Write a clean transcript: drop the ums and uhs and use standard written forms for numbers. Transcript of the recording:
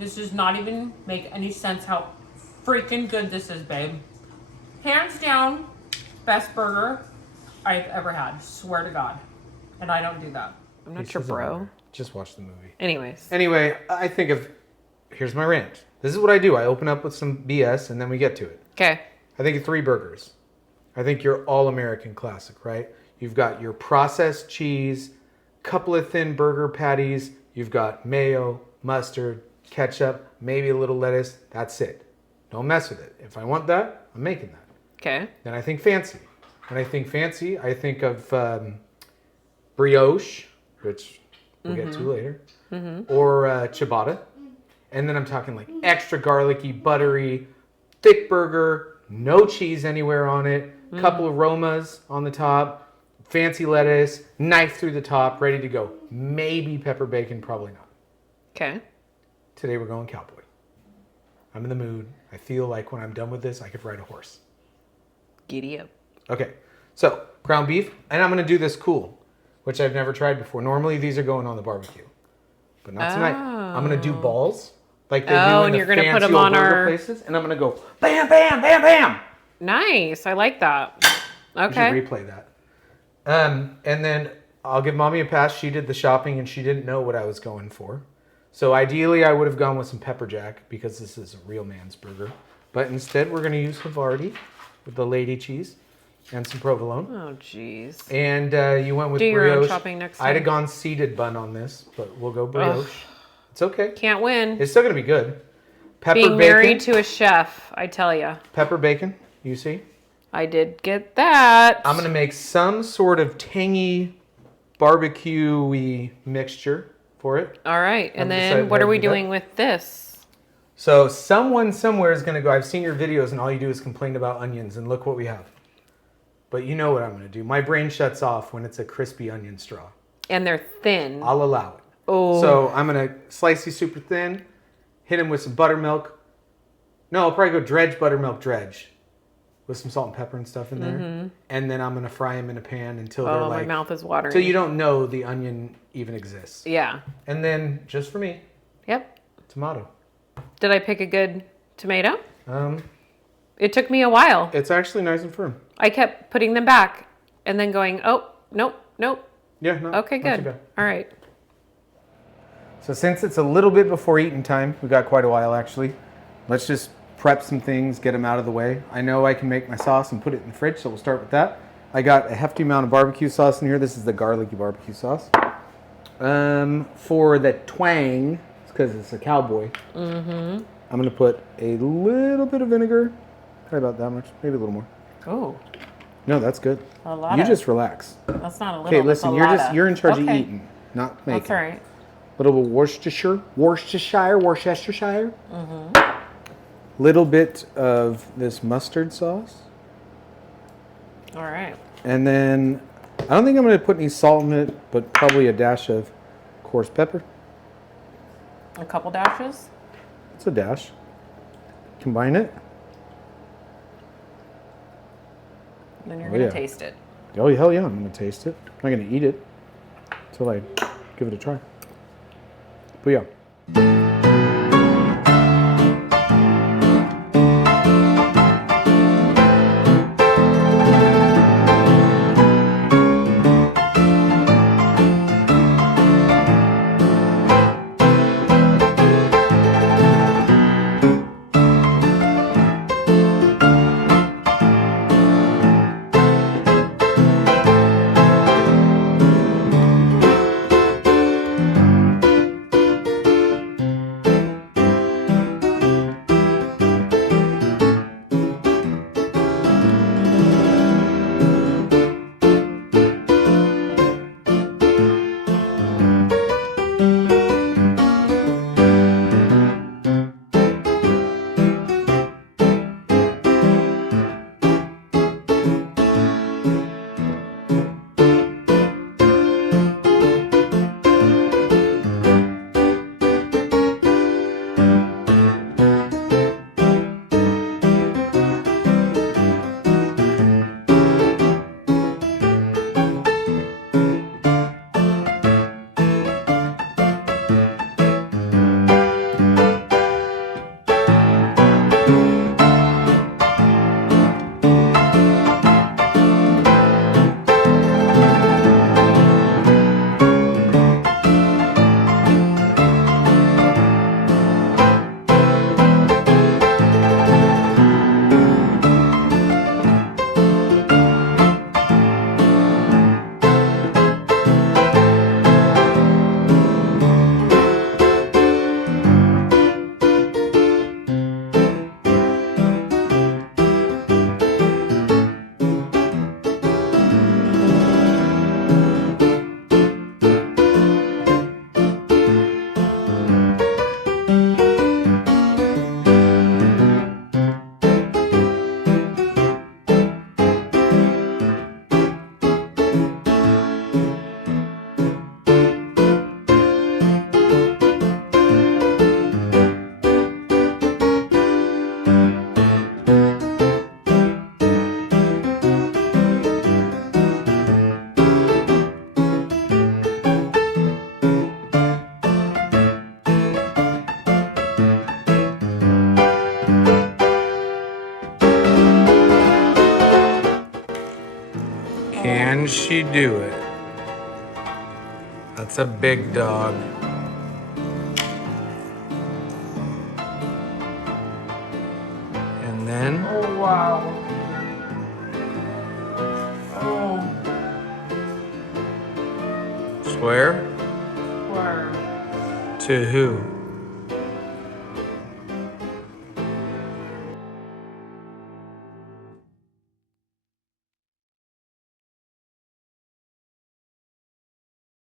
This does not even make any sense how freaking good this is, babe. Hands down, best burger I've ever had. Swear to God. And I don't do that. I'm not your bro. Just watch the movie. Anyways. Anyway, I think of... Here's my rant. This is what I do. I open up with some BS and then we get to it. Okay. I think of 3 burgers. I think your all-American classic, right? You've got your processed cheese, couple of thin burger patties. You've got mayo, mustard, ketchup, maybe a little lettuce. That's it. Don't mess with it. If I want that, I'm making that. Okay. Then I think fancy. When I think fancy, I think of brioche, which we'll get to later, or ciabatta. And then I'm talking like extra garlicky, buttery, thick burger, no cheese anywhere on it, couple of aromas on the top, fancy lettuce, knife through the top, ready to go. Maybe pepper bacon, probably not. Okay. Today we're going cowboy. I'm in the mood. I feel like when I'm done with this, I could ride a horse. Giddy up. Okay, so ground beef, and I'm going to do this cool, which I've never tried before. Normally these are going on the barbecue, but not tonight. I'm going to do balls like they do in and the you're gonna fancy put them old on burger places, and I'm going to go bam, bam, bam, bam. Nice. I like that. Okay. We should replay that. And then I'll give Mommy a pass. She did the shopping, and she didn't know what I was going for. So ideally, I would have gone with some pepper jack because this is a real man's burger. But instead, we're going to use Havarti with the lady cheese and some provolone. Oh, jeez. And you went with Do brioche. your own shopping next time. I'd have gone seeded bun on this, but we'll go brioche. Ugh. It's okay. Can't win. It's still going to be good. Pepper Being bacon. married to a chef, I tell you. Pepper bacon, you see? I did get that. I'm going to make some sort of tangy, barbecue-y mixture for it. All right. And I've then decided what how are to we do that. doing with this? So someone somewhere is going to go, I've seen your videos and all you do is complain about onions and look what we have. But you know what I'm going to do. My brain shuts off when it's a crispy onion straw. And they're thin. I'll allow it. Oh. So I'm going to slice these super thin, hit them with some buttermilk. No, I'll probably go dredge buttermilk dredge with some salt and pepper and stuff in there. And then I'm going to fry them in a pan until they're like... my mouth is watering. So you don't know the onion even exists. Yeah. And then, just for me, Yep. tomato. Did I pick a good tomato? Um, It took me a while. it's actually nice and firm. I kept putting them back and then going, oh, nope, nope. Yeah, no, Okay, not too good. bad. All right. So since it's a little bit before eating time, we got quite a while actually. Let's just prep some things, get them out of the way. I know I can make my sauce and put it in the fridge, so we'll start with that. I got a hefty amount of barbecue sauce in here. This is the garlicky barbecue sauce. For the twang, because it's a cowboy, I'm going to put a little bit of vinegar. Probably about that much, maybe a little more. Oh, No, that's good. a lot. You just relax. That's not a little. Okay, that's listen, a you're lotta. you're in charge of Okay. eating, not making. That's all right. Little bit of Worcestershire. Little bit of this mustard sauce. All right. And then, I don't think I'm going to put any salt in it, but probably a dash of coarse pepper. A couple dashes. It's a dash. Combine it. And then you're Oh, gonna yeah. taste it. Oh, hell yeah, I'm going to taste it. I'm not going to eat it until I give it a try. But yeah. does she do it? That's a big dog. And then, Oh, wow. Oh, swear where? to who?